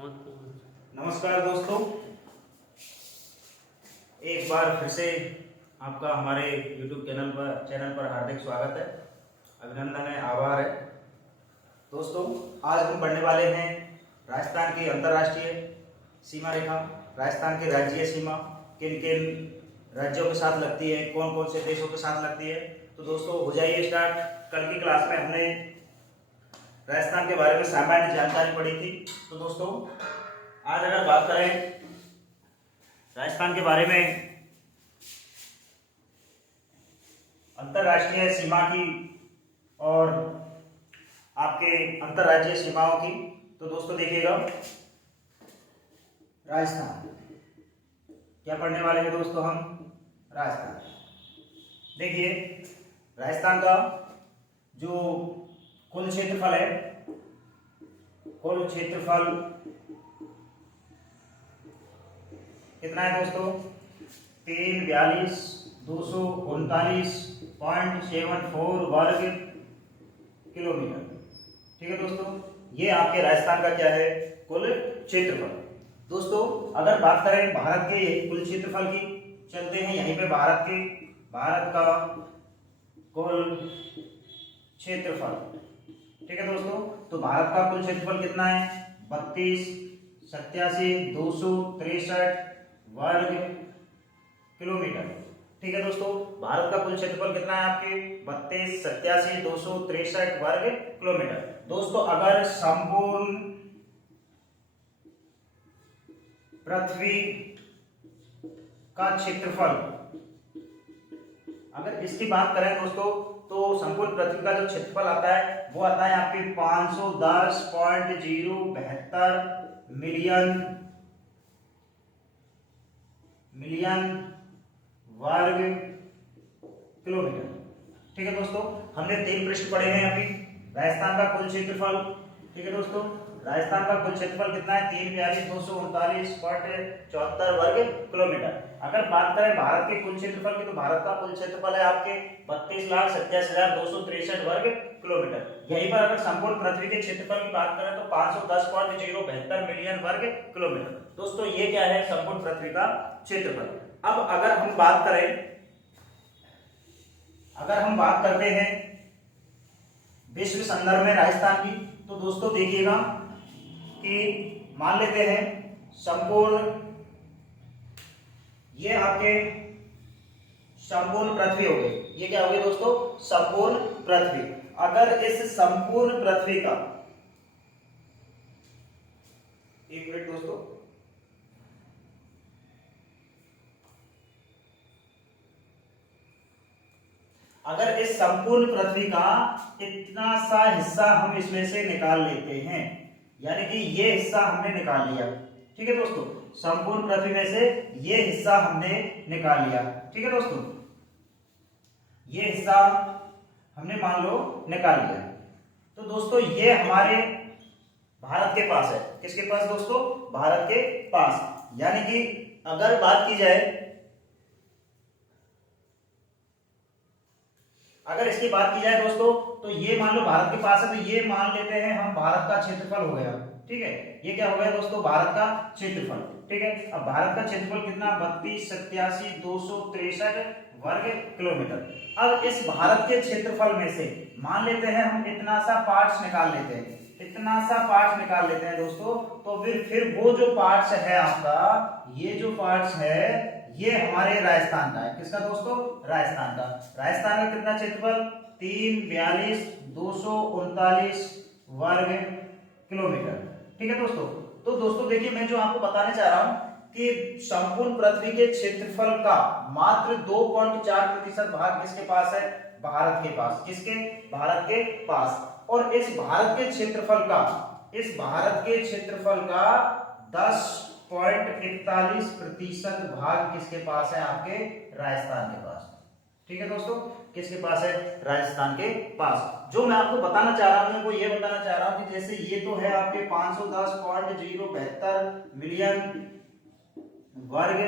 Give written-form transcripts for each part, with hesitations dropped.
नमस्कार दोस्तों, एक बार फिर से आपका हमारे YouTube चैनल पर हार्दिक स्वागत है, अभिनंदन है, आभार है। दोस्तों, आज हम पढ़ने वाले हैं राजस्थान की अंतर्राष्ट्रीय सीमा रेखा, राजस्थान की राज्यीय सीमा किन किन राज्यों के साथ लगती है, कौन कौन से देशों के साथ लगती है। तो दोस्तों, हो जाइए स्टार्ट। कल की क्लास में हमने राजस्थान के बारे में सामान्य जानकारी पढ़ी थी। तो दोस्तों, आज अगर बात करें राजस्थान के बारे में अंतर्राष्ट्रीय सीमा की और आपके अंतर्राज्यीय सीमाओं की, तो दोस्तों देखिएगा, राजस्थान क्या पढ़ने वाले हैं दोस्तों हम? राजस्थान। देखिए, राजस्थान का जो कुल क्षेत्रफल है, कुल क्षेत्रफल कितना है दोस्तों? 342,239.74 वर्ग किलोमीटर। ठीक है दोस्तों, ये आपके राजस्थान का क्या है? कुल क्षेत्रफल। दोस्तों, अगर बात करें भारत के कुल क्षेत्रफल की, चलते हैं यहीं पे भारत का कुल क्षेत्रफल। ठीक है दोस्तों, तो भारत का कुल क्षेत्रफल कितना है? 32,87,263 वर्ग किलोमीटर। ठीक है दोस्तों, भारत का कुल क्षेत्रफल कितना है आपके? 32,87,263 वर्ग किलोमीटर। दोस्तों, अगर संपूर्ण पृथ्वी का क्षेत्रफल, अगर इसकी बात करें दोस्तों, तो संपूर्ण पृथ्वी का जो क्षेत्रफल आता है वो आता है आपके 510.072 मिलियन वर्ग किलोमीटर। ठीक है दोस्तों, हमने 3 प्रश्न पढ़े हैं अभी। राजस्थान का कुल क्षेत्रफल, ठीक है दोस्तों, राजस्थान का कुल क्षेत्रफल कितना है? 342,239.74 वर्ग किलोमीटर। अगर बात करें भारत के कुल क्षेत्रफल की, तो भारत का कुल क्षेत्रफल है आपके 32,87,263 वर्ग किलोमीटर। यहीं पर अगर संपूर्ण पृथ्वी के क्षेत्रफल की बात करें तो 510.072 मिलियन वर्ग किलोमीटर। दोस्तों, ये क्या है? संपूर्ण पृथ्वी का क्षेत्रफल। अब अगर हम बात करते हैं विश्व संदर्भ में राजस्थान की, तो दोस्तों देखिएगा कि मान लेते हैं संपूर्ण, ये आपके संपूर्ण पृथ्वी हो गई। ये क्या हो गई दोस्तों? संपूर्ण पृथ्वी। अगर इस संपूर्ण पृथ्वी का, एक मिनट दोस्तों, अगर इस संपूर्ण पृथ्वी का इतना सा हिस्सा हम इसमें से निकाल लेते हैं, यानी कि ये हिस्सा हमने निकाल लिया। ठीक है दोस्तों, संपूर्ण पृथ्वी में से ये हिस्सा हमने निकाल लिया। ठीक है दोस्तों, ये हिस्सा हमने मान लो निकाल लिया। तो दोस्तों, ये हमारे भारत के पास है। किसके पास दोस्तों? भारत के पास। यानी कि अगर बात की जाए, अगर इसकी बात की जाए दोस्तों, तो ये मान लो भारत के पास है, तो ये मान लेते हैं हम भारत का क्षेत्रफल हो गया। ठीक है, ये क्या हो गया दोस्तों? भारत का क्षेत्रफल। ठीक है, अब भारत का क्षेत्रफल कितना? 32,87,263 वर्ग किलोमीटर। अब इस भारत के क्षेत्रफल में से मान लेते हैं हम इतना सा पार्ट्स निकाल लेते हैं, इतना सा पार्ट्स निकाल लेते हैं दोस्तों। तो फिर वो जो पार्ट्स है आपका, ये जो पार्ट्स है, ये हमारे राजस्थान का है। किसका दोस्तों? राजस्थान का। राजस्थान का कितना क्षेत्रफल? 342,239 वर्ग किलोमीटर। ठीक है दोस्तों, तो दोस्तों देखिए, मैं जो आपको बताने चाह रहा हूं कि संपूर्ण पृथ्वी के क्षेत्रफल का मात्र 2.4% भाग किसके पास है? भारत के पास। किसके? भारत के पास। और इस भारत के क्षेत्रफल का 10.41% भाग किसके पास है? आपके राजस्थान के पास। ठीक है दोस्तों, किसके पास है? राजस्थान के पास। जो मैं आपको बताना चाह रहा हूं, वो ये बताना चाह रहा हूं कि जैसे ये तो है आपके 510.072 मिलियन वर्ग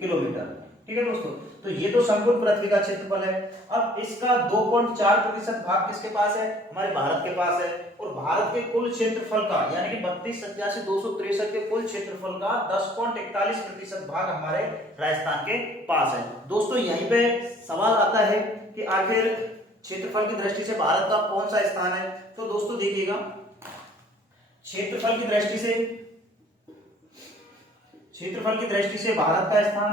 किलोमीटर। ठीक है दोस्तों। तो ये तो संपूर्ण पृथ्वी का क्षेत्रफल है। अब इसका 2.4% भाग किसके पास है, हमारे भारत के पास है। और भारत के कुल क्षेत्रफल का यानी कि 32,87,263 के कुल क्षेत्रफल का 10.41% भाग हमारे राजस्थान के पास है। दोस्तों यहीं पे सवाल आता है कि आखिर क्षेत्रफल की दृष्टि से भारत का कौन सा स्थान है। तो दोस्तों देखिएगा, क्षेत्रफल की दृष्टि से भारत का स्थान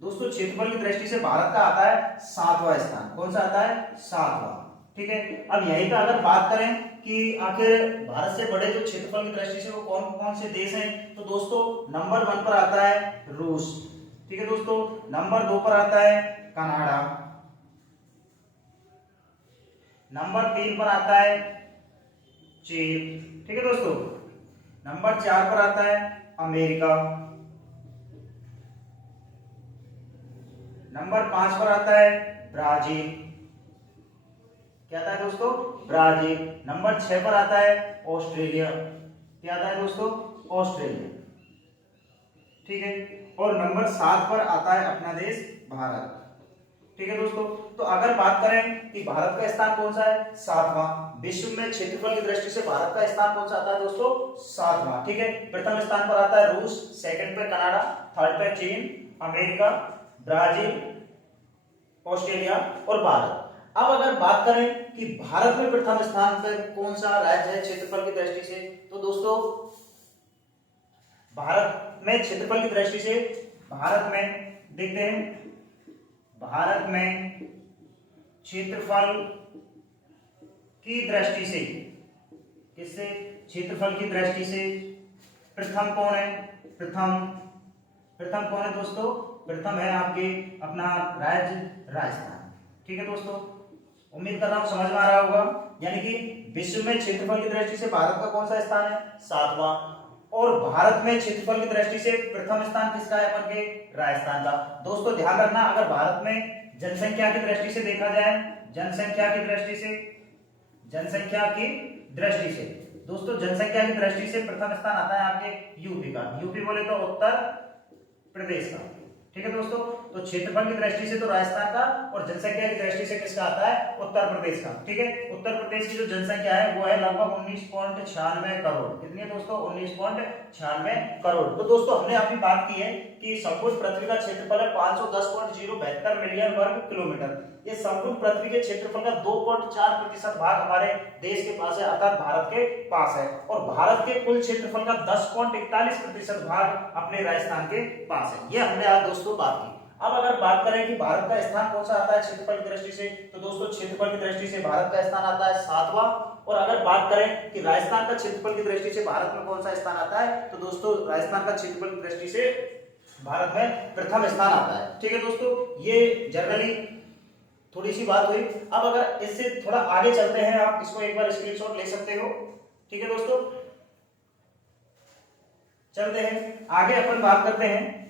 दोस्तों क्षेत्रफल की दृष्टि से भारत का आता है 7वां स्थान। कौन सा आता है, 7वां। ठीक है। अब यहीं पे अगर बात करें कि आखिर भारत से बड़े जो क्षेत्रफल की दृष्टि से वो कौन कौन से देश हैं, तो दोस्तों नंबर 1 पर आता है रूस। ठीक है दोस्तों। नंबर 2 पर आता है कनाडा। नंबर 3 पर आता है चीन। ठीक है दोस्तों। नंबर 4 पर आता है अमेरिका। नंबर 5 पर आता है ब्राजील। क्या आता है दोस्तों, ब्राजील। नंबर 6 पर आता है ऑस्ट्रेलिया। क्या आता है दोस्तों, ऑस्ट्रेलिया। ठीक है। और नंबर 7 पर आता है अपना देश भारत। ठीक है दोस्तों। तो अगर बात करें कि भारत का स्थान कौन सा है, 7वां। विश्व में क्षेत्रफल की दृष्टि से भारत का स्थान कौन सा आता है दोस्तों, 7वां। ठीक है। प्रथम स्थान पर आता है रूस, सेकंड पे कनाडा, थर्ड पे चीन, अमेरिका, ब्राजील, ऑस्ट्रेलिया और भारत। अब अगर बात करें कि भारत में प्रथम स्थान पर कौन सा राज्य है क्षेत्रफल की दृष्टि से, तो दोस्तों भारत में क्षेत्रफल की दृष्टि से भारत में देखते हैं, भारत में क्षेत्रफल की दृष्टि से किससे, क्षेत्रफल की दृष्टि से प्रथम कौन है, प्रथम कौन है दोस्तों, प्रथम है आपके अपना राज्य राजस्थान। ठीक है दोस्तों। उम्मीद कर रहा हूं समझ में आ रहा होगा। यानी कि विश्व में क्षेत्रफल की दृष्टि से भारत का कौन सा स्थान है, 7वां। और भारत में क्षेत्रफल की दृष्टि से प्रथम स्थान किसका है, अपन के राजस्थान का। दोस्तों ध्यान रखना, अगर भारत में जनसंख्या की दृष्टि से देखा जाए, जनसंख्या की दृष्टि से दोस्तों जनसंख्या की दृष्टि से प्रथम स्थान आता है आपके यूपी का। यूपी बोले तो उत्तर प्रदेश का। ठीक है दोस्तों। तो क्षेत्रफल की दृष्टि से तो राजस्थान का, और जनसंख्या की दृष्टि से किसका आता है, उत्तर प्रदेश का। ठीक है। उत्तर प्रदेश की जो जनसंख्या है वो है लगभग 19.96 करोड़। कितनी है दोस्तों, 19.96 करोड़। तो दोस्तों हमने अभी बात की है कि संपूर्ण पृथ्वी का क्षेत्रफल है 510.072 मिलियन वर्ग किलोमीटर। ये संपूर्ण पृथ्वी के क्षेत्रफल का 2.4% भाग हमारे देश के पास है, अर्थात भारत के पास है। और भारत के कुल क्षेत्रफल का 10.41% भाग अपने राजस्थान के पास है। ये हमने आज दोस्तों बात की। अब अगर बात करें कि भारत का स्थान कौन सा आता है क्षेत्रफल की दृष्टि से, तो दोस्तों क्षेत्रफल की दृष्टि से भारत का स्थान आता है 7वां। और अगर बात करें कि राजस्थान का क्षेत्रफल की दृष्टि से भारत में कौन सा स्थान आता है, तो दोस्तों राजस्थान का क्षेत्रफल की दृष्टि से भारत में प्रथम स्थान आता है। ठीक है दोस्तों। ये जनरली थोड़ी सी बात हुई। अब अगर इससे थोड़ा आगे चलते हैं, आप इसको एक बार स्क्रीनशॉट ले सकते हो। ठीक है दोस्तों। चलते हैं आगे, अपन बात करते हैं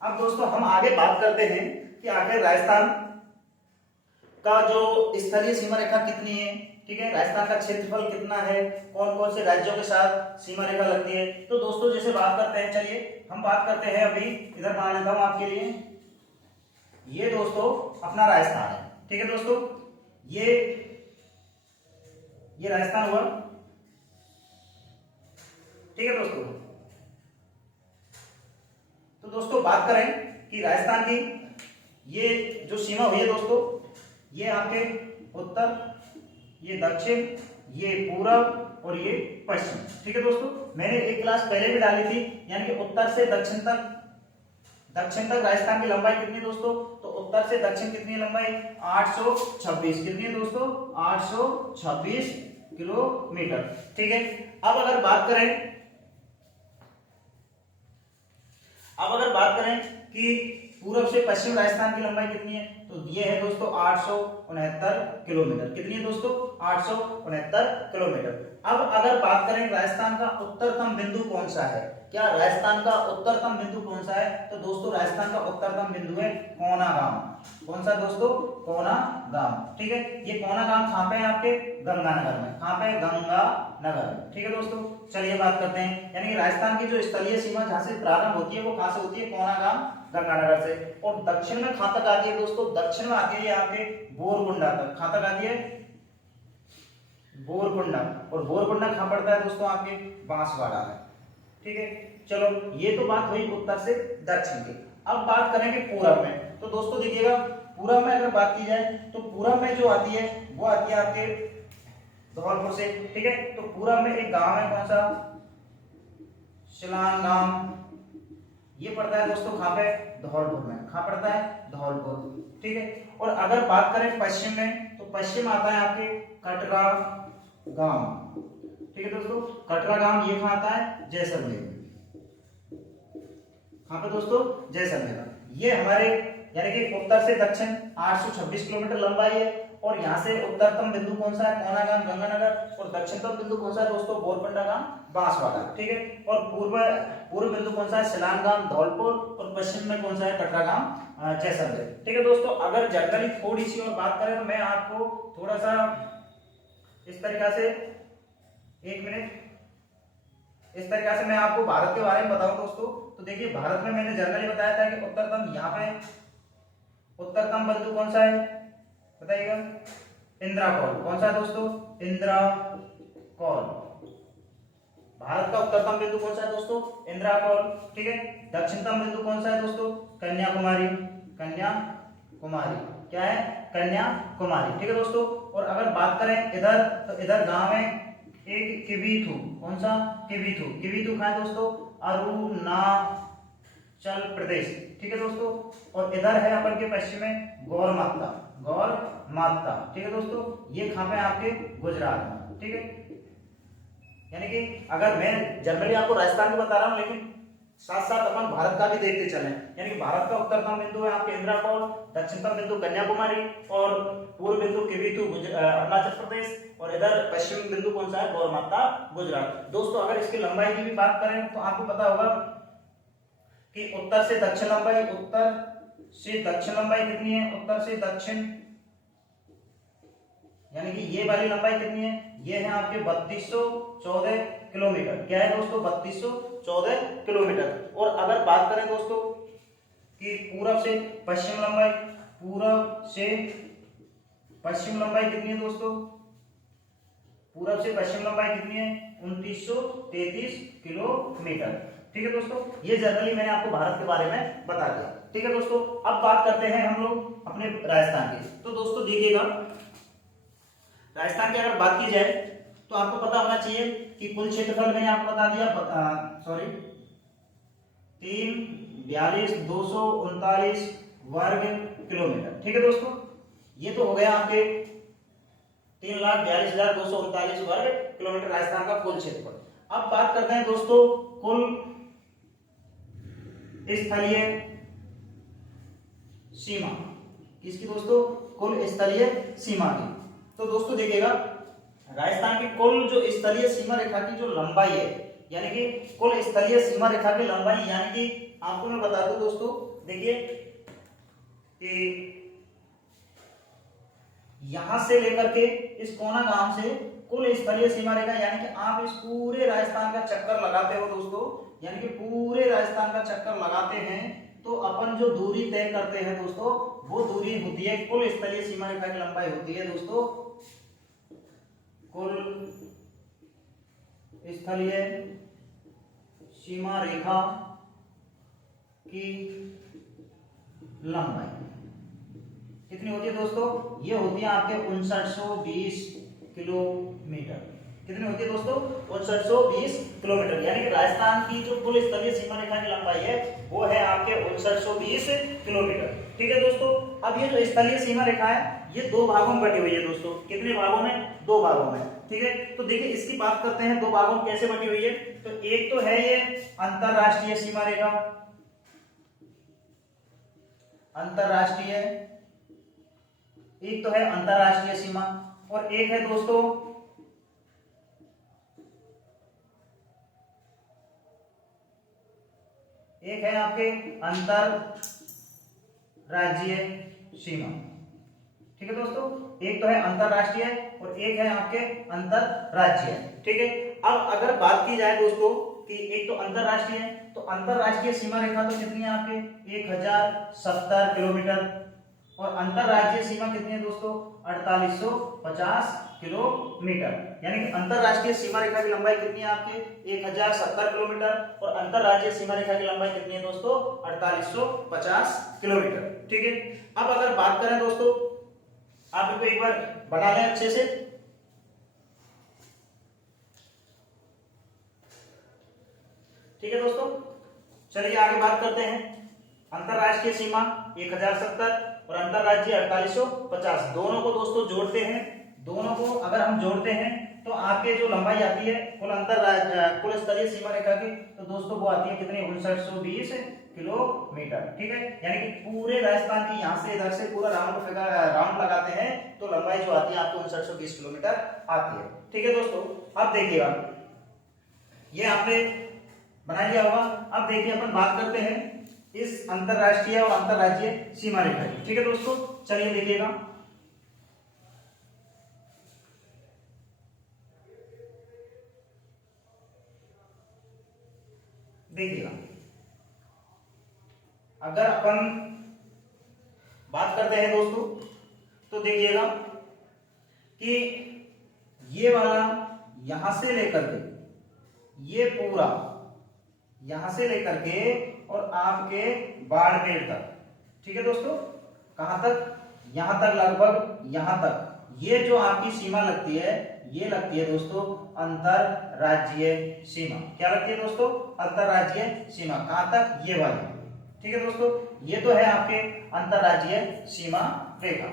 अब दोस्तों हम आगे बात करते हैं कि आखिर राजस्थान का जो स्थलीय सीमा रेखा कितनी है। ठीक है। राजस्थान का क्षेत्रफल कितना है, कौन कौन से राज्यों के साथ सीमा रेखा लगती है। तो दोस्तों जैसे बात करते हैं, चलिए हम बात करते हैं, अभी इधर बना लेता हूं आपके लिए। ये दोस्तों अपना राजस्थान है। ठीक है दोस्तों। ये राजस्थान हुआ। ठीक है दोस्तों। तो दोस्तों बात करें कि राजस्थान की ये जो सीमा हुई है दोस्तों, ये आपके उत्तर, ये दक्षिण, ये पूरब और ये पश्चिम। ठीक है दोस्तों। मैंने एक क्लास पहले भी डाली थी, यानी कि उत्तर से दक्षिण तक राजस्थान की लंबाई कितनी दोस्तों, तो उत्तर से दक्षिण कितनी लंबाई, 826। कितनी है दोस्तों, 826 किलोमीटर। ठीक है। अब अगर बात करें कि पूरब से पश्चिम राजस्थान की लंबाई कितनी है? तो ये है दोस्तों 869 किलोमीटर। कितनी है दोस्तों? 869 किलोमीटर। अब अगर बात करें राजस्थान का उत्तरतम बिंदु कौन सा है, क्या राजस्थान का उत्तरतम बिंदु कौन सा है? तो दोस्तों राजस्थान का उत्तरतम बिंदु है कोनागाम। कौन सा दोस्तों? कोनागाम। ठीक है, ये कोनागाम कहाँ पे है? आपके गंगानगर में। कहाँ पे? गंगानगर। ठीक है दोस्तों, चलिए बात करते हैं। यानी कि राजस्थान की जो स्थलीय सीमा जहाँ से प्रारंभ होती है वो कहाँ से होती है? कोनागाम गंगानगर से। और दक्षिण में कहाँ तक आती है दोस्तों? दक्षिण में आती है आपके बोरकुंडा तक। कहाँ तक आती है? बोरकुंडा। और बोरकुंडा कहाँ पड़ता है दोस्तों? आपके बांसवाड़ा में। ठीक है, चलो ये तो बात हुई उत्तर से दक्षिण की। अब बात करेंगे पूरब में। तो दोस्तों देखिएगा, पूरब में अगर बात की जाए तो पूरब में जो आती है वो आती है आपके धौलपुर से। ठीक है, तो पूरब में एक गांव है, कौन सा? शिलांग गांव। ये पड़ता है दोस्तों कहाँ पे? धौलपुर में। कहाँ पड़ता है? धौलपुर। ठीक है, और अगर बात करें पश्चिम में तो पश्चिम आता है आपके कटरा गांव। ठीक है दोस्तों, कटरा गांव ये कहाँ आता है? जैसलमेर। कहाँ पे दोस्तों? जैसलमेर। ये हमारे यानी कि उत्तर से दक्षिण 826 किलोमीटर लंबाई है। और यहाँ से उत्तरतम बिंदु कौन सा है? कोनागाम गंगानगर। और दक्षिणतम बिंदु कौन सा है दोस्तों? बोरकुंडा गांव बांसवाड़ा। ठीक है, और पूर्व बिंदु कौन सा है? शिलांग गांव धौलपुर। और पश्चिम में कौन सा है? कटरा गांव जैसलमेर। ठीक है दोस्तों, अगर जनरली थोड़ी सी और बात करें तो मैं आपको थोड़ा सा इस तरीका से, एक मिनट, इस तरीका से मैं आपको भारत के बारे में बताऊं दोस्तों। तो देखिए, भारत में मैंने जनरली बताया था कि उत्तरतम यहाँ पे उत्तरतम बिंदु कौन सा है बताइएगा? इंद्राकौल। कौन सा है दोस्तों? इंद्राकौल। भारत का उत्तरतम बिंदु कौन सा है दोस्तों? इंद्राकौल। ठीक है, दक्षिणतम बिंदु कौन सा है दोस्तों? कन्याकुमारी। कन्याकुमारी क्या है? कन्याकुमारी। ठीक है दोस्तों, और अगर बात करें इधर तो इधर गांव है एक किबीथु। कौन सा? किबीथु। किबीथु कहाँ है दोस्तों? अरुणाचल प्रदेश। ठीक है दोस्तों, और इधर है अपन के पश्चिम में गौरमाता। गौरमाता। ठीक है दोस्तों, ये कहाँ पे है? आपके गुजरात में। ठीक है, यानी कि अगर मैं जनरली आपको राजस्थान को बता रहा हूँ, लेकिन साथ साथ अपन भारत का भी देखते चलें। यानी कि भारत का उत्तरतम बिंदु है आपके इंद्राकौल, दक्षिणतम बिंदु कन्याकुमारी, और पूर्व बिंदु किबीथु अरुणाचल प्रदेश, और इधर पश्चिम बिंदु कौन सा है? गौरमाता गुजरात। दोस्तों अगर इसकी लंबाई की भी बात करें तो आपको पता होगा कि उत्तर से दक्षिण लंबाई, उत्तर से दक्षिण लंबाई कितनी है? उत्तर से दक्षिण यानी कि ये वाली लंबाई कितनी है? ये है आपके 3214 किलोमीटर। क्या है दोस्तों? 3214 किलोमीटर। और अगर बात करें दोस्तों कि पूरब से पश्चिम लंबाई, पूरब से पश्चिम लंबाई कितनी है दोस्तों? पूरब से पश्चिम लंबाई कितनी है? 2933 किलोमीटर। ठीक है दोस्तों, ये जनरली मैंने आपको भारत के बारे में बता दिया। ठीक है दोस्तों, अब बात करते हैं हम लोग अपने राजस्थान की। तो दोस्तों देखिएगा, राजस्थान की अगर बात की जाए तो आपको पता होना चाहिए कि कुल क्षेत्रफल मैंने आपको बता दिया, 342,239 वर्ग किलोमीटर। ठीक है दोस्तों, ये तो हो गया आपके 3,42,239 वर्ग किलोमीटर राजस्थान का कुल क्षेत्रफल। अब बात करते हैं दोस्तों कुल स्थलीय सीमा। किसकी दोस्तों? कुल स्थलीय सीमा की। तो दोस्तों देखिएगा, राजस्थान की कुल जो स्थलीय सीमा रेखा की जो लंबाई है, यानी कि कुल स्थलीय सीमा रेखा की लंबाई, यानी कि आपको मैं बता दूं दोस्तों, देखिए कि यहां से लेकर के इस कोना गांव से कुल स्थलीय सीमा रेखा, यानी कि आप इस पूरे राजस्थान का चक्कर लगाते हो दोस्तों, यानी कि पूरे राजस्थान का चक्कर लगाते हैं तो अपन जो दूरी तय करते हैं दोस्तों, वो दूरी होती है कुल स्थलीय सीमा रेखा की लंबाई होती है दोस्तों, कुल स्थलीय सीमा रेखा की लंबाई कितनी होती है दोस्तों? ये होती है आपके 5920 किलोमीटर। कितनी होती है दोस्तों? 5920 किलोमीटर। यानी कि राजस्थान की जो कुल स्थलीय सीमा रेखा की लंबाई है वो है आपके 5920 किलोमीटर। ठीक है दोस्तों, अब ये जो स्थलीय सीमा रेखा है ये दो भागों में बटी हुई है दोस्तों। कितने भागों में? दो भागों में। ठीक है, तो देखिए इसकी बात करते हैं दो भागों में कैसे बटी हुई है। तो एक तो है ये अंतरराष्ट्रीय सीमा रेखा, अंतरराष्ट्रीय, एक तो है अंतरराष्ट्रीय सीमा और एक है दोस्तों एक है आपके अंतरराज्यीय सीमा। ठीक है दोस्तों, एक तो है अंतरराष्ट्रीय और एक है आपके अंतरराज्यीय। ठीक है, अब अगर बात की जाए दोस्तों कि एक तो अंतरराष्ट्रीय है, तो अंतरराष्ट्रीय सीमा रेखा तो कितनी है आपके 1070 किलोमीटर और अंतरराज्यीय सीमा कितनी है दोस्तों 4850 किलोमीटर। यानी कि अंतरराष्ट्रीय सीमा रेखा की लंबाई कितनी है आपके 1070 किलोमीटर और अंतरराज्यीय सीमा रेखा की लंबाई कितनी है दोस्तों 4850 किलोमीटर। ठीक है, अब अगर बात करें दोस्तों, आप इनको एक बार बना लें अच्छे से। ठीक है दोस्तों, चलिए आगे बात करते हैं। अंतरराष्ट्रीय सीमा 1070 और अंतरराज्यीय 4850, दोनों को दोस्तों जोड़ते हैं। दोनों को अगर हम जोड़ते हैं तो आपके जो लंबाई आती है कुल स्तरीय सीमा रेखा की, तो दोस्तों वो आती है कितनी 5920 किलोमीटर। ठीक है, यानी कि पूरे राजस्थान की यहां से इधर से पूरा राउंड लगाते हैं तो लंबाई जो आती है आपको 5920 किलोमीटर आती है। ठीक है दोस्तों, अब देखिएगा ये आपने बना लिया होगा। अब देखिए अपन बात करते हैं इस अंतरराष्ट्रीय और अंतरराज्यीय सीमा रेखा की। ठीक है दोस्तों, चलिए देखिएगा। देखिएगा अगर अपन बात करते हैं दोस्तों तो देखिएगा कि ये वाला यहां से लेकर के ये पूरा यहां से लेकर के और आपके बाड़मेर तक। ठीक है दोस्तों, कहां तक यहां तक, लगभग यहां तक ये जो आपकी सीमा लगती है ये लगती है दोस्तों अंतरराज्यीय सीमा। क्या लगती है दोस्तों अंतरराज्यीय सीमा। कहां तक ये वाली। ठीक है दोस्तों, ये तो है आपके अंतरराज्यीय सीमा रेखा।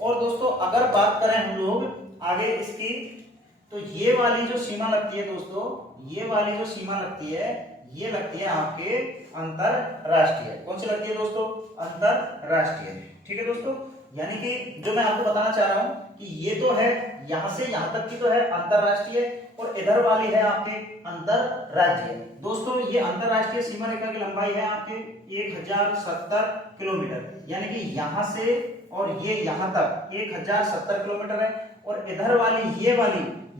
और दोस्तों अगर बात करें हम लोग आगे इसकी, तो ये वाली जो सीमा लगती है दोस्तों, ये वाली जो सीमा लगती है ये लगती है आपके अंतरराष्ट्रीय। कौन सी लगती है दोस्तों अंतरराष्ट्रीय। ठीक है दोस्तों, यानी कि जो मैं आपको बताना चाह रहा हूं कि ये तो है यहां से यहां तक की तो है अंतरराष्ट्रीय और इधर वाली है आपके अंतरराज्यीय। दोस्तों ये अंतरराष्ट्रीय सीमा रेखा की लंबाई है आपके 1070 किलोमीटर, यानी कि यहां से और ये यहां तक 1070 किलोमीटर है और इधर वाली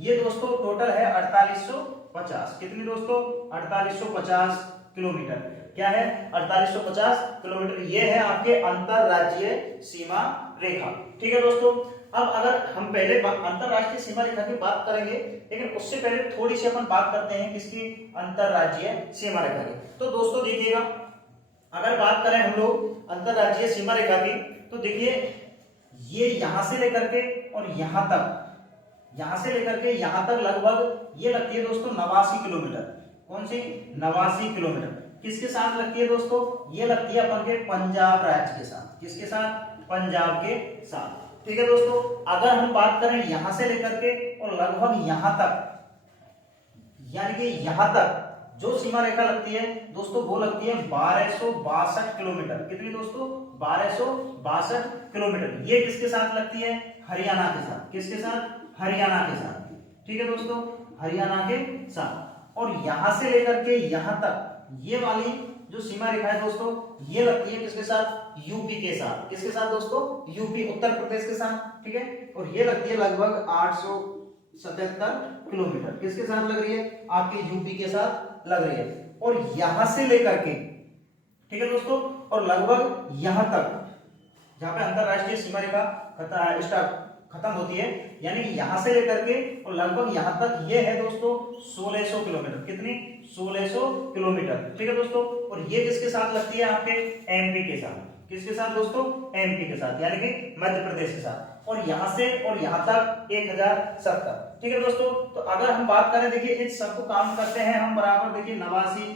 ये दोस्तों टोटल है 4850। कितनी दोस्तों 4850 किलोमीटर। क्या है 4850 किलोमीटर। ये है आपके अंतरराज्यीय सीमा रेखा। ठीक है दोस्तों, अब अगर हम पहले अंतरराष्ट्रीय सीमा रेखा की बात करेंगे, लेकिन उससे पहले थोड़ी सी अपन बात करते हैं किसकी अंतरराज्यीय सीमा रेखा की। तो दोस्तों देखिएगा अगर बात करें हम लोग अंतरराज्यीय सीमा रेखा की, तो देखिए ये यहां से लेकर के और यहां तक लगभग ये लगती है दोस्तों 89 किलोमीटर। कौन सी 89 किलोमीटर। किसके साथ लगती है दोस्तों, ये लगती है अपन के पंजाब राज्य के साथ। किसके साथ, पंजाब के साथ। ठीक है दोस्तों, अगर हम बात करें यहां से लेकर के और लगभग यहां तक, यानी कि यहां तक जो सीमा रेखा लगती है दोस्तों वो लगती है 1262 किलोमीटर। कितनी दोस्तों 1262 किलोमीटर। ये किसके साथ लगती है, हरियाणा के साथ। किसके साथ, हरियाणा के साथ। ठीक है दोस्तों, हरियाणा के साथ। और यहां से लेकर के यहां तक ये वाली जो सीमा रेखा है दोस्तों ये लगती है किसके साथ, यूपी के साथ। किसके साथ दोस्तों, यूपी उत्तर प्रदेश के साथ। ठीक है, और ये लगती है लगभग 877 किलोमीटर। किसके साथ लग रही है, आपकी यूपी के साथ लग रही है। और यहां से लेकर के, ठीक है दोस्तों, और लगभग यहां तक जहां पे अंतरराष्ट्रीय सीमा रेखा खत्म होती है, यानी कि यहां से लेकर के और लगभग यहां तक ये है दोस्तों 1600 किलोमीटर। कितनी 1600 किलोमीटर। ठीक है दोस्तों, और ये किसके साथ लगती है, आपके एमपी के साथ। किसके साथ दोस्तों, एमपी के साथ, यानी कि मध्य प्रदेश के साथ। और यहां से और यहां तक 1070। ठीक है दोस्तों, तो अगर हम बात करें, देखिए इन सबको काम करते हैं हम बराबर। देखिए 89,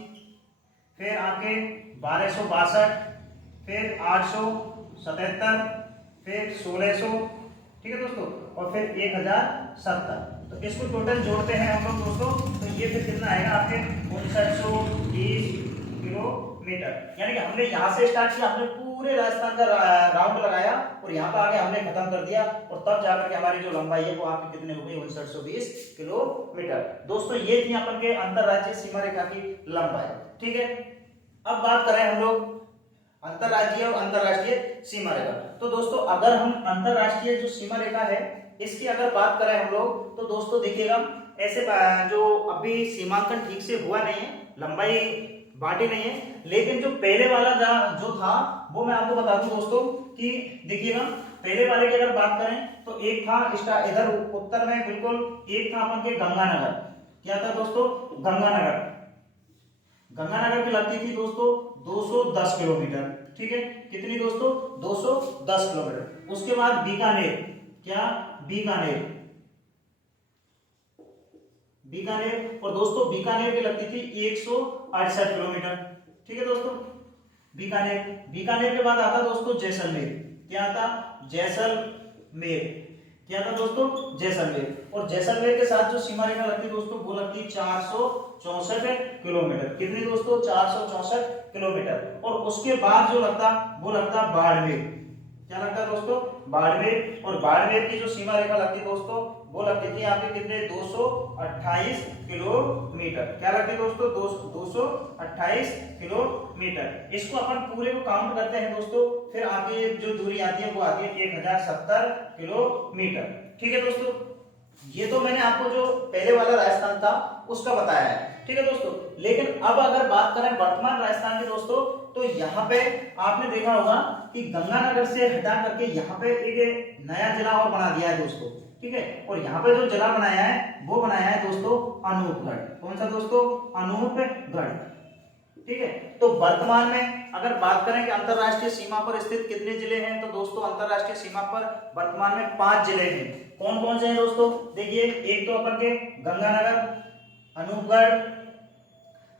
फिर आपके 1262, फिर 877, फिर 1600। ठीक है दोस्तों, और फिर 1070। तो इसको टोटल जोड़ते हैं हम लोग दोस्तों, तो ये फिर कितना आएगा आपके 5920 किलोमीटर। यानी कि हमने यहां से स्टार्ट किया, हमने पूरे राजस्थान का राउंड लगाया और यहाँ पर आगे हमने खत्म कर दिया और तब जाकर के हमारी जो लंबाई है वो आपकी कितनी हो गई 5920 किलोमीटर। दोस्तों ये थी अपन के अंतरराज्यीय सीमा रेखा की लंबाई। ठीक है, अब बात करें हम लोग अंतरराज्यीय और अंतरराष्ट्रीय सीमा रेखा। तो दोस्तों अगर हम अंतरराष्ट्रीय जो सीमा रेखा है इसकी अगर बात करें हम लोग तो दोस्तों देखिएगा ऐसे जो अभी सीमांकन ठीक से हुआ नहीं है, लंबाई बांटी नहीं है, लेकिन जो पहले वाला जो था वो मैं आपको बता दूं दोस्तों कि देखिएगा पहले वाले की अगर बात करें तो एक था इसका इधर उत्तर में बिल्कुल, एक था अपन के गंगानगर। क्या था दोस्तों? गंगानगर। गंगानगर की लगती थी दोस्तों 210 किलोमीटर। ठीक है, कितनी दोस्तों? 210 किलोमीटर। उसके बाद बीकानेर, क्या? बीकानेर, बीकानेर, और दोस्तों बीकानेर की लगती थी 168 किलोमीटर। ठीक है दोस्तों, बीकानेर। बीकानेर के बाद आता दोस्तों जैसलमेर। क्या आता? जैसलमेर। क्या था दोस्तों? जैसलमेर। और जैसलमेर के साथ जो सीमा रेखा लगती दोस्तों वो लगती 464 किलोमीटर। कितनी दोस्तों? 464 किलोमीटर। और उसके बाद जो लगता वो लगता बाड़मेर। क्या लगता है दोस्तों? बाड़मेर। और बाड़मेर की जो सीमा रेखा लगती दोस्तों वो लगती थी यहाँ पे कितने? 228 किलोमीटर। क्या लगती दोस्तों? 228 किलोमीटर। इसको अपन पूरे को काउंट करते हैं दोस्तों, फिर आगे जो दूरी आती है वो आती है 1070 किलोमीटर। ठीक है दोस्तों, ये तो मैंने आपको जो पहले वाला राजस्थान था उसका बताया है। ठीक है दोस्तों, लेकिन अब अगर बात करें वर्तमान राजस्थान की दोस्तों तो यहाँ पे आपने देखा होगा कि गंगानगर से हटा करके यहाँ पे एक नया जिला और बना दिया है दोस्तों। ठीक है, और यहाँ पे जो जिला बनाया है वो बनाया है दोस्तों अनूपगढ़। कौन सा दोस्तों? अनूपगढ़। ठीक है, तो वर्तमान में अगर बात करें कि अंतरराष्ट्रीय सीमा पर स्थित कितने जिले हैं तो दोस्तों अंतरराष्ट्रीय सीमा पर वर्तमान में 5 जिले हैं। कौन कौन से हैं दोस्तों? देखिए, एक तो अपन के गंगानगर, अनूपगढ़,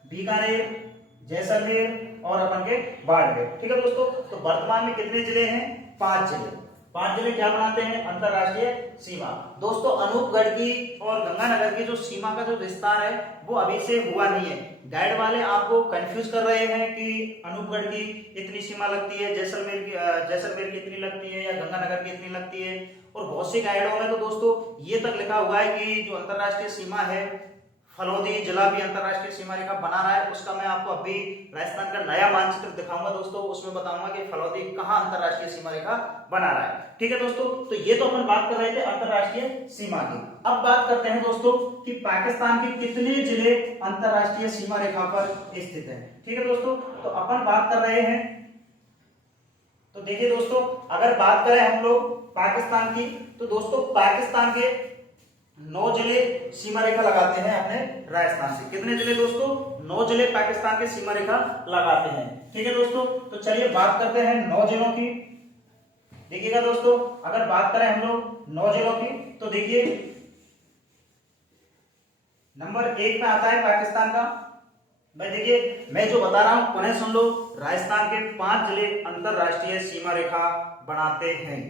बीकानेर, जैसलमेर और अपन के बाड़मेर। ठीक है दोस्तों, तो वर्तमान में कितने जिले हैं? 5 जिले। 5 जिले क्या बनाते हैं? अंतरराष्ट्रीय सीमा। दोस्तों अनूपगढ़ की और गंगानगर की जो सीमा का जो विस्तार है वो अभी से हुआ नहीं है। गाइड वाले आपको कंफ्यूज कर रहे हैं कि अनूपगढ़ की इतनी सीमा लगती है, जैसलमेर की इतनी लगती है या गंगानगर की इतनी लगती है। और बहुत सी गाइडों में तो दोस्तों ये तक लिखा हुआ है कि जो अंतरराष्ट्रीय सीमा है फलौदी जिला भी अंतरराष्ट्रीय सीमा रेखा बना रहा है। उसका मैं आपको अभी राजस्थान का नया मानचित्र दिखाऊंगा दोस्तों, उसमें बताऊंगा कि फलौदी कहां अंतरराष्ट्रीय सीमा रेखा बना रहा है। ठीक है दोस्तों, तो ये तो अपन बात कर रहे थे अंतरराष्ट्रीय सीमा की। अब बात करते हैं दोस्तों कि पाकिस्तान के कितने जिले अंतरराष्ट्रीय सीमा रेखा पर स्थित है। ठीक है दोस्तों, तो अपन बात कर रहे हैं, तो देखिए दोस्तों अगर बात करें हम लोग पाकिस्तान की तो दोस्तों पाकिस्तान के 9 जिले सीमा रेखा लगाते हैं अपने राजस्थान से। कितने जिले दोस्तों? 9 जिले पाकिस्तान के सीमा रेखा लगाते हैं। ठीक है दोस्तों, तो चलिए बात करते हैं 9 जिलों की। देखिएगा दोस्तों अगर बात करें हम लोग 9 जिलों की तो देखिए नंबर 1 पे आता है पाकिस्तान का। भाई देखिए मैं जो बता रहा हूं पुनः सुन लो, राजस्थान के 5 जिले अंतरराष्ट्रीय सीमा रेखा बनाते हैं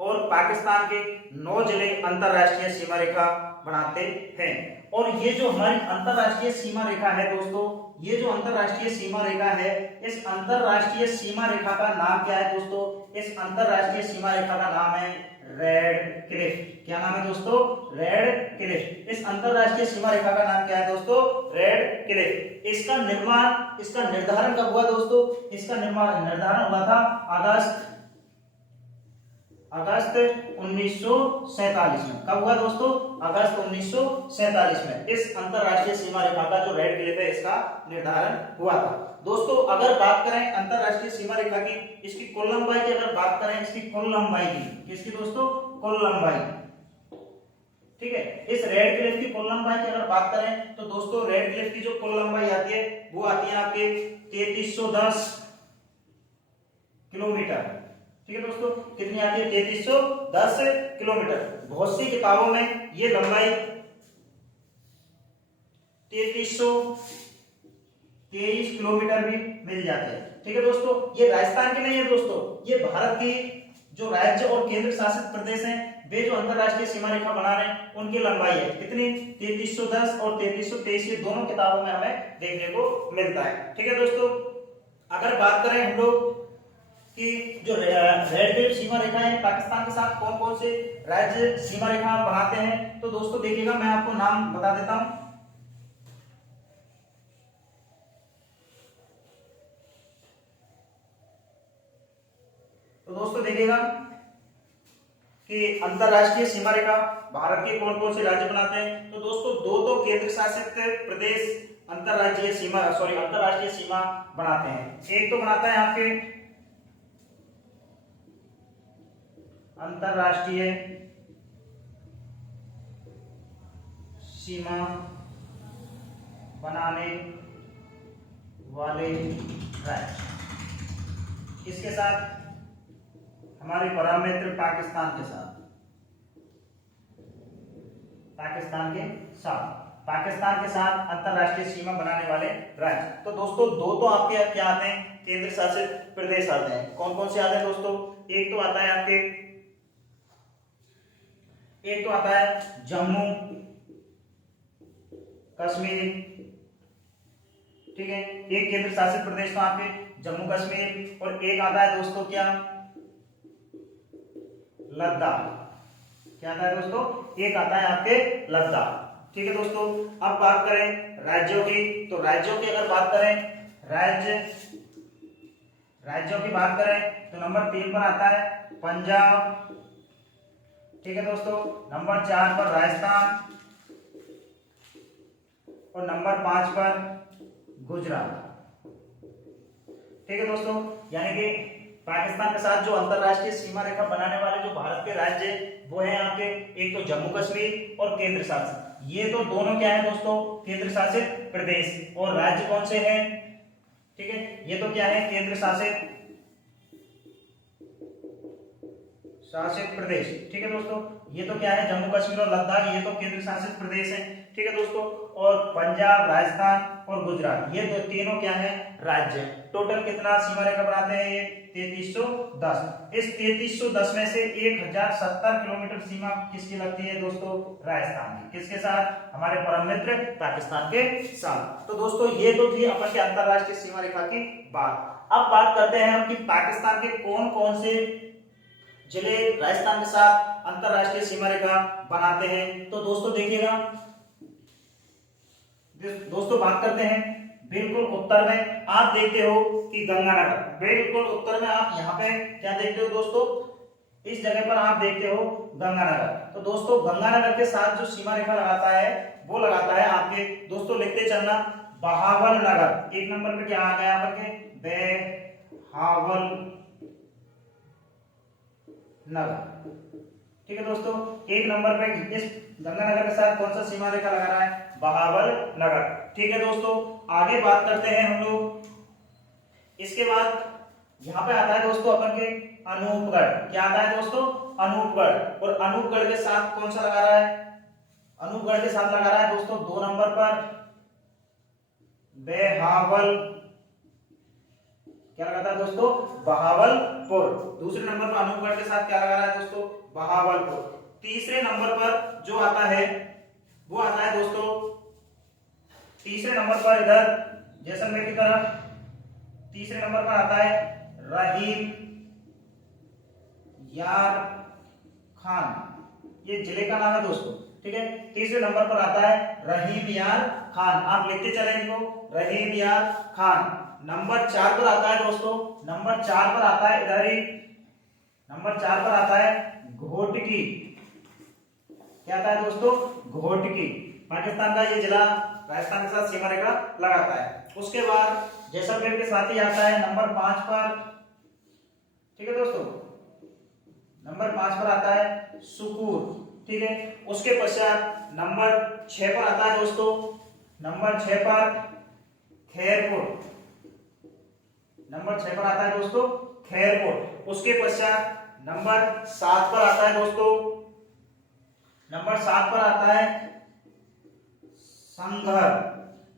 और पाकिस्तान के 9 जिले अंतरराष्ट्रीय सीमा रेखा बनाते हैं। और ये जो हमारी अंतरराष्ट्रीय सीमा रेखा है दोस्तों, ये जो अंतरराष्ट्रीय सीमा रेखा है, इस अंतरराष्ट्रीय सीमा रेखा का नाम क्या है दोस्तों? इस अंतरराष्ट्रीय सीमा रेखा का नाम है रेड क्लिफ। क्या नाम है दोस्तों? Red Cliff. इस अंतरराष्ट्रीय सीमा रेखा का नाम क्या है दोस्तों? Red Cliff. इसका निर्माण, इसका निर्धारण कब हुआ दोस्तों? इसका निर्धारण हुआ था अगस्त 1947 में। कब हुआ दोस्तों? अगस्त 1947 में इस अंतरराष्ट्रीय सीमा रेखा का जो रेड क्लिफ है इसका निर्धारण हुआ था। दोस्तों अगर बात करें अंतरराष्ट्रीय सीमा रेखा की, इसकी कुल लंबाई की अगर बात करें, इसकी कुल लंबाई की, किसकी दोस्तों? कुल लंबाई। ठीक है, इस रेड क्लिफ की कुल लंबाई की अगर बात करें तो दोस्तों रेड क्लिफ की जो कुल लंबाई आती है वो आती है आपके 3310 किलोमीटर। ठीक है दोस्तों, कितनी आती है? 3310 किलोमीटर। बहुत सी किताबों में ये लंबाई 3323 किलोमीटर भी मिल जाती है। ठीक है दोस्तों, ये राजस्थान की नहीं है दोस्तों, ये भारत की जो राज्य और केंद्र शासित प्रदेश हैं वे जो अंतरराष्ट्रीय सीमा रेखा बना रहे हैं उनकी लंबाई है कितनी? 3310 और 3323। ये दोनों किताबों में हमें देखने को मिलता है। ठीक है दोस्तों, अगर बात करें हम लोग कि जो रेड वेव सीमा रेखा है पाकिस्तान के साथ कौन कौन से राज्य सीमा रेखा बनाते हैं। तो दोस्तों देखिएगा, मैं आपको नाम बता देता हूं। तो दोस्तों देखिएगा कि अंतरराष्ट्रीय सीमा रेखा भारत के कौन कौन से राज्य बनाते हैं। तो दोस्तों दो केंद्र शासित प्रदेश अंतरराष्ट्रीय सीमा बनाते हैं। एक तो बनाता है आपके अंतरराष्ट्रीय सीमा बनाने वाले राज्य, किसके साथ, हमारे परम मित्र पाकिस्तान के साथ, पाकिस्तान के साथ अंतरराष्ट्रीय सीमा बनाने वाले राज्य। तो दोस्तों दो तो आपके क्या आते हैं, केंद्र शासित प्रदेश आते हैं। कौन कौन से आते हैं दोस्तों, एक तो आता है जम्मू कश्मीर, ठीक है, एक केंद्र शासित प्रदेश तो आपके जम्मू कश्मीर, और एक आता है दोस्तों क्या, लद्दाख। क्या आता है दोस्तों, एक आता है आपके लद्दाख। ठीक है दोस्तों, अब बात करें राज्यों की, तो राज्यों की अगर बात करें, राज्यों की बात करें तो नंबर 3 पर आता है पंजाब, ठीक है दोस्तों, नंबर 4 पर राजस्थान, और नंबर 5 पर गुजरात। ठीक है दोस्तों, यानी कि पाकिस्तान के साथ जो अंतरराष्ट्रीय सीमा रेखा बनाने वाले जो भारत के राज्य वो है आपके, एक तो जम्मू कश्मीर और केंद्र शासित। ये तो दोनों क्या है दोस्तों, केंद्र शासित प्रदेश। और राज्य कौन से हैं, ठीक है, ये तो क्या है, केंद्र शासित प्रदेश। ठीक है दोस्तों, ये तो क्या है, जम्मू कश्मीर और लद्दाख, ये तो केंद्र शासित प्रदेश है। ठीक है दोस्तों, और पंजाब, राजस्थान और गुजरात, ये दो तीनों क्या है, राज्य। टोटल कितना सीमा रेखा बनाते हैं ये, 3310। इस 3310 में से 1070 किलोमीटर सीमा किसकी लगती है दोस्तों, राजस्थान की। किसके साथ, हमारे परम मित्र पाकिस्तान के साथ। तो दोस्तों ये तो थी अपन के अंतरराष्ट्रीय सीमा रेखा की बात। अब बात करते हैं हम कि पाकिस्तान के कौन कौन से जिले राजस्थान के साथ अंतरराष्ट्रीय सीमा रेखा बनाते हैं। तो दोस्तों देखिएगा, दोस्तों बात करते हैं बिल्कुल उत्तर में, आप देखते हो कि गंगानगर, बिल्कुल उत्तर में आप यहाँ पे क्या देखते हो दोस्तों, इस जगह पर आप देखते हो गंगानगर। तो दोस्तों गंगानगर के साथ जो सीमा रेखा लगाता है वो लगाता है आपके, दोस्तों लिखते चलना, बहावल नगर। एक नंबर पे क्या आ गया आपके, बहावल नगर। ठीक है दोस्तों, एक नंबर पे इस गंगानगर के साथ कौन सा सीमा रेखा लगा रहा है, बहावल नगर। ठीक है दोस्तों, आगे बात करते हैं हम लोग। इसके बाद यहाँ पे आता है दोस्तों अपन के अनूपगढ़। क्या आता है दोस्तों, अनूपगढ़। और अनूपगढ़ के साथ कौन सा लगा रहा है, अनूपगढ़ के साथ लगा रहा है दोस्तों 2 नंबर पर बेहावल, क्या लगाता है दोस्तों, बहावलपुर। दूसरे नंबर पर अनूपगढ़ के साथ क्या लगा रहा है दोस्तों, बहावलपुर। तीसरे नंबर पर जो आता है वो आता है दोस्तों, तीसरे नंबर पर इधर जैसलमेर की तरफ, तीसरे नंबर पर आता है रहीम यार खान। ये जिले का नाम है दोस्तों। ठीक है, तीसरे नंबर पर आता है रहीम यार खान। आप लिखते चले इनको, रहीम यार खान। नंबर 4 पर आता है दोस्तों, नंबर 4 पर आता है इधर ही, नंबर 4 पर आता है घोटकी। क्या आता है दोस्तों, घोटकी। पाकिस्तान का ये जिला राजस्थान के साथ सीमा रेखा लगाता है। उसके बाद जैसलमेर के साथ ही आता है नंबर 5 पर। ठीक है दोस्तों, नंबर 5 पर आता है सुकूर। ठीक है, उसके पश्चात नंबर 6 पर आता है दोस्तों, नंबर 6 पर खैरपुर। नंबर 6 पर आता है दोस्तों खैरपुर। उसके पश्चात नंबर 7 पर आता है दोस्तों, नंबर 7 पर आता है संघर।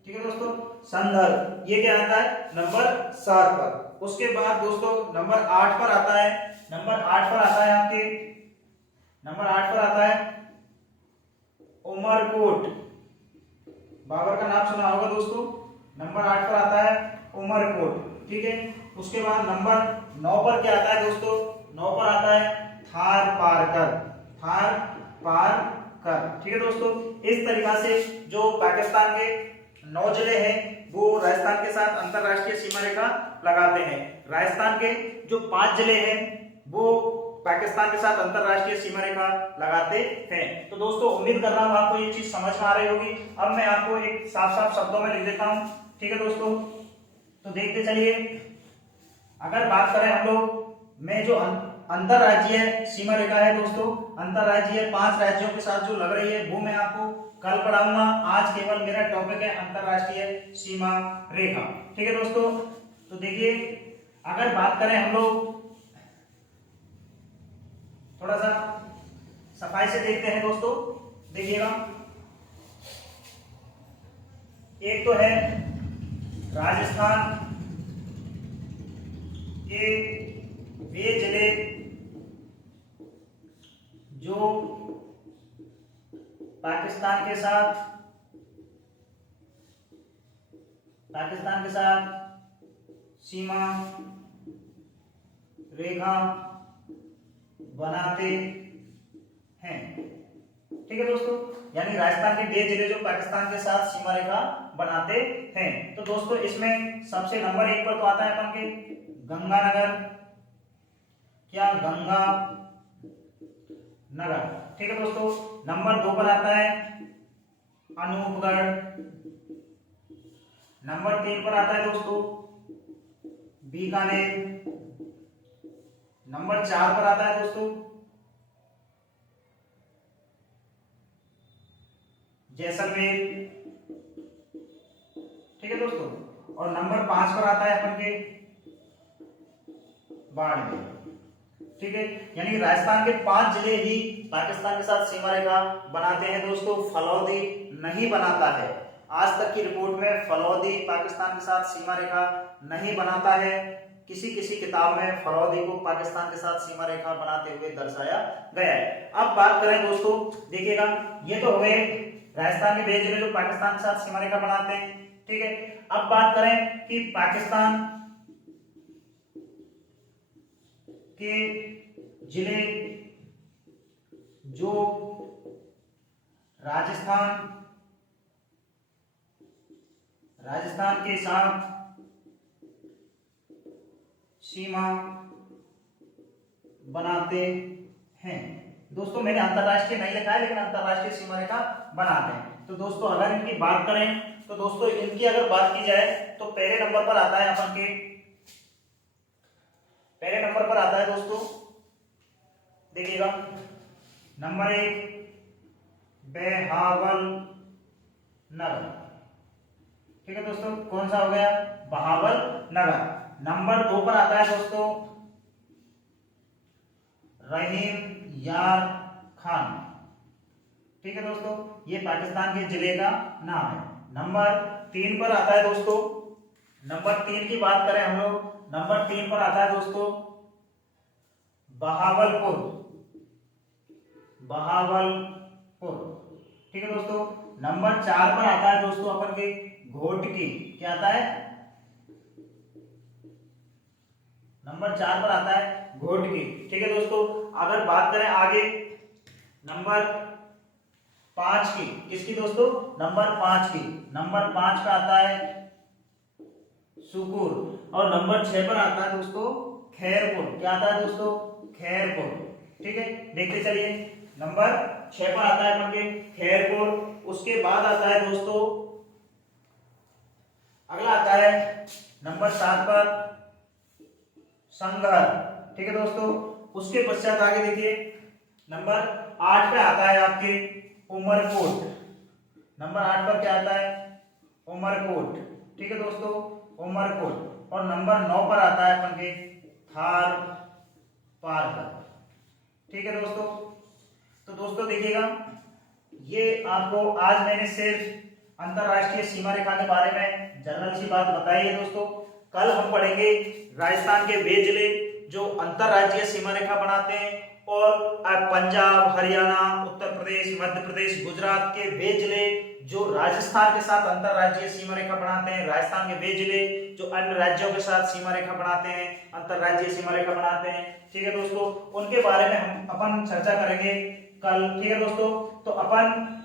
ठीक है दोस्तों, संघर, ये क्या आता है नंबर 7 पर। उसके बाद दोस्तों नंबर 8 पर आता है, नंबर 8 पर आता है आपके, नंबर 8 पर आता है उमरकोट। बाबर का नाम सुना होगा दोस्तों। नंबर 8 पर आता है उमरकोट। ठीक है, उसके बाद नंबर 9 पर क्या आता है दोस्तों, 9 पर आता है थार पारकर, थार पारकर। ठीक है दोस्तों, इस तरीका से जो पाकिस्तान के 9 जिले हैं वो राजस्थान के साथ अंतरराष्ट्रीय सीमा रेखा लगाते हैं। राजस्थान के जो 5 जिले हैं वो पाकिस्तान के साथ अंतरराष्ट्रीय सीमा रेखा लगाते हैं। तो दोस्तों उम्मीद कर रहा हूँ आपको ये चीज समझ में आ रही होगी। अब मैं आपको एक साफ साफ शब्दों में लिख देता हूँ। ठीक है दोस्तों, तो देखते चलिए। अगर बात करें हम लोग में जो अंतरराज्यीय सीमा रेखा है दोस्तों, अंतरराज्यीय 5 राज्यों के साथ जो लग रही है वो मैं आपको कल पढ़ाऊंगा। आज केवल मेरा टॉपिक है अंतरराष्ट्रीय सीमा रेखा। ठीक है दोस्तों, तो देखिए अगर बात करें हम लोग, थोड़ा सा सफाई से देखते हैं दोस्तों। देखिएगा, एक तो है राजस्थान के वे जिले जो पाकिस्तान के साथ सीमा रेखा बनाते हैं। ठीक है दोस्तों, यानी राजस्थान के 2 जिले जो पाकिस्तान के साथ सीमा रेखा बनाते हैं। तो दोस्तों इसमें सबसे नंबर 1 पर तो आता है अपन के गंगानगर, क्या गंगा नगर। ठीक है दोस्तों, नंबर 2 पर आता है अनूपगढ़, नंबर 3 पर आता है दोस्तों बीकानेर, नंबर 4 पर आता है दोस्तों जैसलमेर। ठीक है दोस्तों, और नंबर 5 पर आता है अपन के बाड़मेर। ठीक है, यानी राजस्थान के 5 जिले ही पाकिस्तान के साथ सीमा रेखा बनाते हैं दोस्तों, फलौदी नहीं बनाता है। आज तक की रिपोर्ट में फलौदी पाकिस्तान के साथ सीमा रेखा नहीं बनाता है। किसी किसी किताब में फलौदी को पाकिस्तान के साथ सीमा रेखा बनाते हुए दर्शाया गया है। अब बात करें दोस्तों, देखिएगा ये तो हो गए राजस्थान के 2 जिले जो पाकिस्तान के साथ सीमा रेखा बनाते हैं। ठीक है, अब बात करें कि पाकिस्तान के जिले जो राजस्थान के साथ सीमा बनाते हैं। दोस्तों मैंने अंतरराष्ट्रीय नहीं लिखा है, लेकिन अंतरराष्ट्रीय सीमा रेखा बनाते हैं। तो दोस्तों अगर इनकी बात करें तो दोस्तों इनकी अगर बात की जाए तो पहले नंबर पर आता है अपन के, पहले नंबर पर आता है दोस्तों, देखिएगा नंबर 1 बहावलनगर। ठीक है दोस्तों, कौन सा हो गया, बहावलनगर। नंबर 2 पर आता है दोस्तों रहीम यार खान। ठीक है दोस्तों, ये पाकिस्तान के जिले का नाम है। नंबर 3 पर आता है दोस्तों, नंबर 3 की बात करें हम लोग, नंबर 3 पर आता है दोस्तों बहावलपुर, बहावलपुर। ठीक है दोस्तों, नंबर 4 पर आता है दोस्तों अपन के घोटकी, क्या आता है, नंबर 4 पर आता है घोटकी। ठीक है दोस्तों, अगर बात करें आगे नंबर 5 की, किसकी दोस्तों, नंबर 5 की, नंबर 5 पे आता है सुकूर, और नंबर 6 पर आता है दोस्तों खैरपुर, क्या आता है दोस्तों, खैरपुर। ठीक है, देखते चलिए, नंबर 6 पर आता है अपन के खैरपुर। उसके बाद आता है दोस्तों, अगला आता है नंबर 7 पर संघर। ठीक है दोस्तों, उसके पश्चात आगे देखिए नंबर 8 पे आता है आपके उमरकोट, नंबर 8 पर क्या आता है, उमरकोट। ठीक है दोस्तों, उमरकोट। और नंबर 9 पर आता है अपन के थार पारकर। ठीक है दोस्तों, तो दोस्तों देखिएगा, ये आपको आज मैंने सिर्फ अंतरराष्ट्रीय सीमा रेखा के बारे में जनरल सी बात बताई है दोस्तों। कल हम पढ़ेंगे राजस्थान के वे जिले जो अंतरराज्यीय सीमा रेखा बनाते हैं और पंजाब, हरियाणा, उत्तर प्रदेश, मध्य प्रदेश, गुजरात के वे जिले जो राजस्थान के साथ अंतरराज्यीय सीमा रेखा बनाते हैं, राजस्थान के वे जिले जो अन्य राज्यों के साथ सीमा रेखा बनाते हैं, अंतरराज्यीय सीमा रेखा बनाते हैं, ठीक है दोस्तों, उनके बारे में हम अपन चर्चा करेंगे कल, ठीक है दोस्तों। तो अपन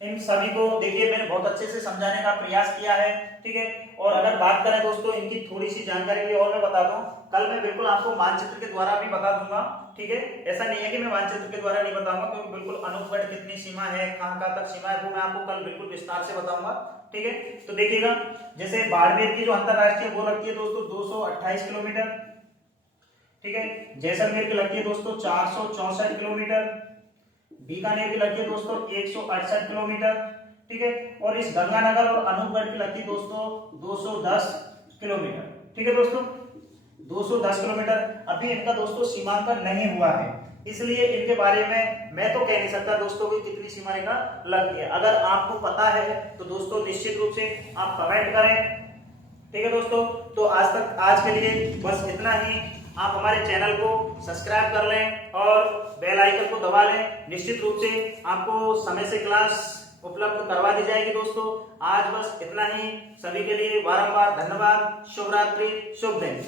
इन सभी को देखिए मैंने बहुत अच्छे से समझाने का प्रयास किया है, ठीक है। और अगर बात करें दोस्तों इनकी थोड़ी सी जानकारी के और मैं बता दूं, कल मैं बिल्कुल आपको मानचित्र के द्वारा भी बता दूंगा, ठीक है। ऐसा नहीं है कि मैं मानचित्र के द्वारा नहीं बताऊंगा, क्योंकि बिल्कुल अनुगढ़ कितनी सीमा है, कहां तक सीमा है, वो मैं आपको कल बिल्कुल विस्तार से बताऊंगा, ठीक है। तो देखिएगा, जैसे बाड़मेर की जो अंतरराष्ट्रीय वो लगती है दोस्तों 228 किलोमीटर, ठीक है। जैसलमेर की लगती है दोस्तों 464 किलोमीटर, बीकानेर की लगती है दोस्तों 168 किलोमीटर, ठीक है। और इस गंगानगर और अनूपगढ़ की लगती है दोस्तों 210 किलोमीटर, ठीक है दोस्तों, 210 किलोमीटर। अभी इनका दोस्तों सीमांकन नहीं हुआ है, इसलिए इनके बारे में मैं तो कह नहीं सकता दोस्तों कि कितनी सीमा रेखा लग गई है। अगर आपको पता है तो दोस्तों निश्चित रूप से आप कमेंट करें, ठीक है दोस्तों। तो आज के लिए बस इतना ही। आप हमारे चैनल को सब्सक्राइब कर लें और बेल आइकन को दबा लें, निश्चित रूप से आपको समय से क्लास उपलब्ध करवा दी जाएगी दोस्तों। आज बस इतना ही। सभी के लिए बारंबार धन्यवाद। शुभ रात्रि, शुभ दिन।